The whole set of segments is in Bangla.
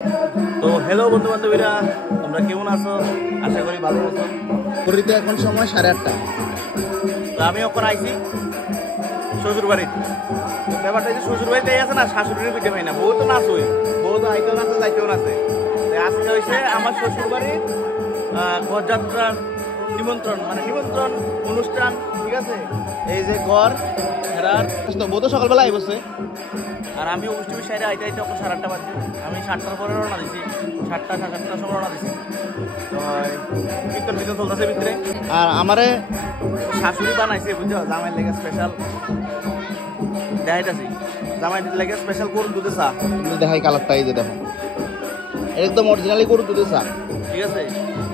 তো হ্যালো বন্ধু বান্ধবীরা, তোমরা কেমন আছো? আশা করি ভালো আছো। ঘড়িতে এখন সময় 8:30। তো আমি এখন আইছি শ্বশুর বাড়িতে। ব্যাপারটা যে শ্বশুর বাড়িতে আছে না, শাশুড়ির পিঠে পাই না। বউ তো নাচই, বউ তো আইতেও নাচে, যাইতেও নাচে। আজকে হয়েছে আমার শ্বশুর বাড়ির ঘরযাত্রার নিমন্ত্রণ, মানে নিমন্ত্রণ অনুষ্ঠান। ঠিক আছে, এই যে ঘর ফেরার বউ তো সকালবেলা আইবছে। আর আমি অবশ্যই সাইডে আইতে আইতে ওকে 8:30 বাজে। আমি 7টার পরে রওনা দিছি, 7টা 7:30 সময় রওনা দিছি। তো কীর্তন কীর্তন চলতেছে ভিতরে। আর আমারে শাশুড়ি বানাইছে, বুঝছো, জামাই লেগে স্পেশাল দেখাইতেছি। জামাই লেগে স্পেশাল গরুর দুধে চা। দেখাই কালারটা, এই যে দেখো, একদম অরিজিনালি গরুর দুধের চা। ঠিক আছে,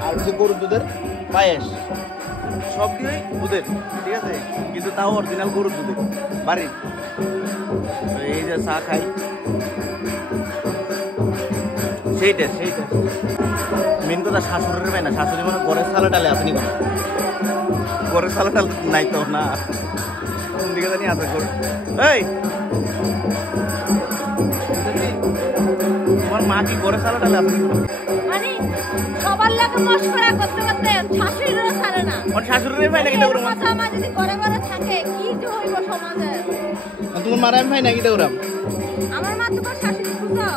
আর হচ্ছে গরুর দুধের পায়েস, সব দিয়েই দুধের। ঠিক আছে, কিন্তু তাও অরিজিনাল গরুর দুধের বাড়ির। তো এই যে চা খাই, সেইটা মেন কথা শাশুড়ির পাই না। শাশুড়ি মানে ঘরের সালা ডালে আসেনি, কোনো ঘরের সালা ডাল নাই তো না, কোন দিকে জানি আছে ঘর। এই তোমার মা কি ঘরের সালা ডালে আসেনি? মানে সবার লাগে মশকরা করতে করতে শাশুড়িরও ছাড়ে না। ওর শাশুড়ির পাই না, কিন্তু ওর মাথা মা যদি ঘরে ঘরে থাকে কি যে হইব সমাজে। তোমার মারা আমি পাই নাকি দেউরাম? আমার মা তোমার শাশুড়ি বুঝো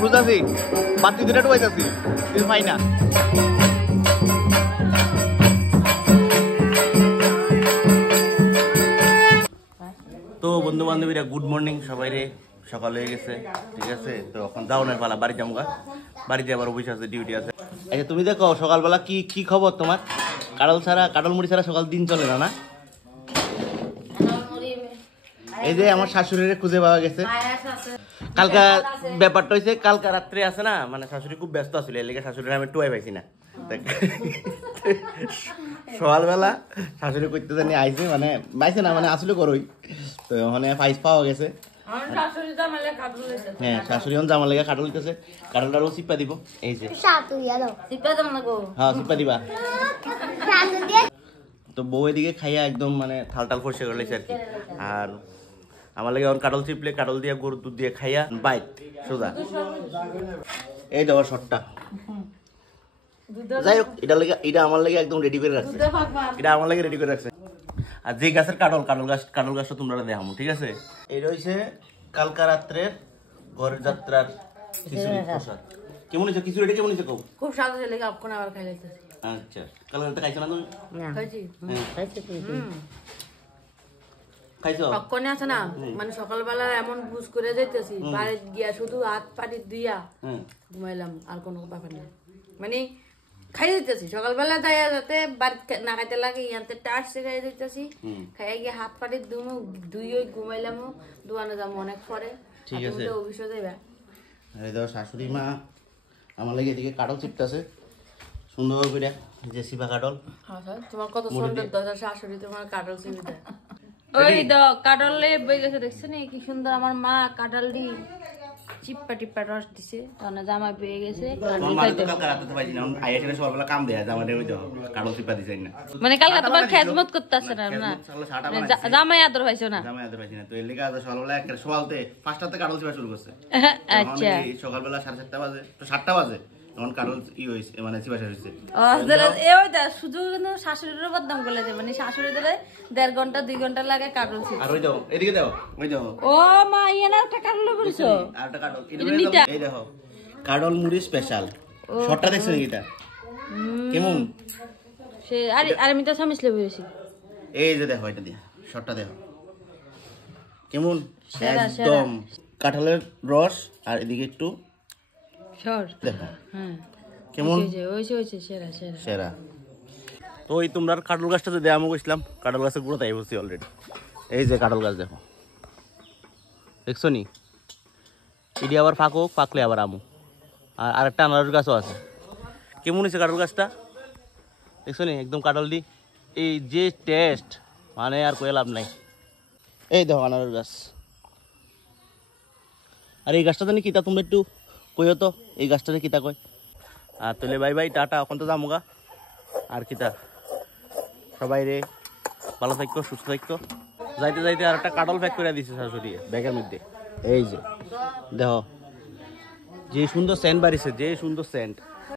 বুঝাছি, বাতি দুটা ডুবাইতেছি, কিন্তু পাই না। তো বন্ধু বান্ধবীরা, গুড মর্নিং সবাই রে। সকাল হয়ে গেছে, ঠিক আছে। তো এখন যাও না পালা, বাড়ি যাবো। বাড়িতে আবার অফিস আছে, ডিউটি আছে। আচ্ছা তুমি দেখো সকালবেলা কি কি খবর তোমার? কাটল মুড়ি ছাড়া সকাল দিন চলে না। না, এই যে আমার শাশুড়ির খুঁজে পাওয়া গেছে। কালকা ব্যাপারটা হয়েছে, কালকা রাত্রে আছে না, মানে শাশুড়ি খুব ব্যস্ত আছিল, এর লেগে শাশুড়ির আমি টুয়াই পাইছি না। সকালবেলা শাশুড়ি করতে জানি আইছে, মানে পাইছে না, মানে আসলে করই। তো ওখানে পাইস পাওয়া গেছে। হ্যাঁ, শাশুড়ি এখন জামা লেগে কাটল দিতেছে। কাটলটারও চিপা দিব, এই যে হ্যাঁ চিপা দিবা। তো বউ এদিকে খাইয়া একদম মানে থাল ফসে গেছে আর কি। আর আমার লাগে এখন কাটল চিপলে, কাটল দিয়ে গরুর দুধ দিয়ে খাইয়া বাইক সোজা। এই দেওয়ার শটটা, যাই হোক, এটা আমার লাগে একদম রেডি করে রাখছে। এটা আমার লাগে রেডি করে রাখছে। আর যে গাছের কাটল গাছটা তোমরা দেখাবো, ঠিক আছে। এটা হচ্ছে কালকা রাত্রের ঘরের যাত্রার খিচুড়ি প্রসাদ। কেমন হয়েছে খিচুড়িটা? কেমন হয়েছে কও? খুব স্বাদ হয়েছে, লেগে আপন আবার খাই লাইতেছি। আচ্ছা, কালকা রাতে খাইছো না তুমি? খাইছি খাইছো? পক্ষণে আছে না, মানে সকালবেলা এমন বুঝ করে যাইতেছি, বাড়ি গিয়া শুধু হাত পাটি দিয়া ঘুমাইলাম, আর কোনো ব্যাপার না। মানে খাই দিতেছি সকালবেলা যাইয়া, যাতে বাড়িতে না খাইতে লাগে, ইয়াতে টার্সে খাই দিতেছি। খাইয়া গিয়ে হাত পাটি দুই ঘুমাইলাম, দোয়ানো যাবো অনেক পরে। ঠিক আছে, অফিসে যাইবা। এই দেখো শাশুড়ি মা আমার লাগে এদিকে কাটল চিপতেছে সুন্দর করে, যে সিবা কাটল। তোমার কত সুন্দর দশা শাশুড়ি, তোমার কাটল চিপি দেয়। ওই তো কাটলে বই গেছে, দেখছো নি কি সুন্দর আমার মা কাটল দি চিপ্পা টিপ্পা রস দিছে, তখন জামাই পেয়ে গেছে। মানে কালকে তোমার খেজমত করতেছে না, জামাই আদর পাইছো না? আচ্ছা, সকালবেলা 7:30 বাজে, 7টা বাজে তখন কাটল মানে চিপা শেষ হয়েছে। শুধু কিন্তু শাশুড়ির বদনাম করলে, মানে শাশুড়ি ধরে 1.5 ঘন্টা 2 ঘন্টা লাগে কাটল চিপা। আর ওই দাও, এদিকে দাও, ওই দাও। ও মা, ইয়েনা একটা কাটল করেছো? আরেকটা কাটল, এই দেখো কাটল মুড়ি স্পেশাল। শটটা দেখছো নাকি এটা? কেমন সে? আরে আমি তো সামিসলে বলেছি। এই যে দেখো, এটা দিয়ে শটটা দেখো কেমন একদম কাঁঠালের রস, আর এদিকে একটু দেখো কেমন সেরা। তো ওই তোমরা কাটল গাছটা যে দেয়া গেছিলাম, কাটল গাছের গুঁড়ো তাই বলছি অলরেডি। এই যে কাটল গাছ দেখো, দেখছো নি? এটি আবার ফাঁকুক, পাকলে আবার আমু। আর আরেকটা আনারস গাছও আছে। কেমন হয়েছে কাটল গাছটা? দেখছো নি? একদম কাটল দি এই যে টেস্ট, মানে আর কয়ে লাভ নাই। এই দেখো আনারস গাছ। আর এই গাছটা জানি কিতা, তোমরা একটু কইও তো এই গাছটাতে কিতা কয়। আর তাহলে বাই বাই, টাটা, এখন তো যামুগা। আর কিতা, সবাই রে ভালো থাকো, সুস্থ থাকো। যাইতে যাইতে আর একটা কাটল প্যাক করে দিছে শাশুড়ি ব্যাগের মধ্যে। এই যে দেখো যে সুন্দর সেন্ট বাড়িছে, যে সুন্দর সেন্ট।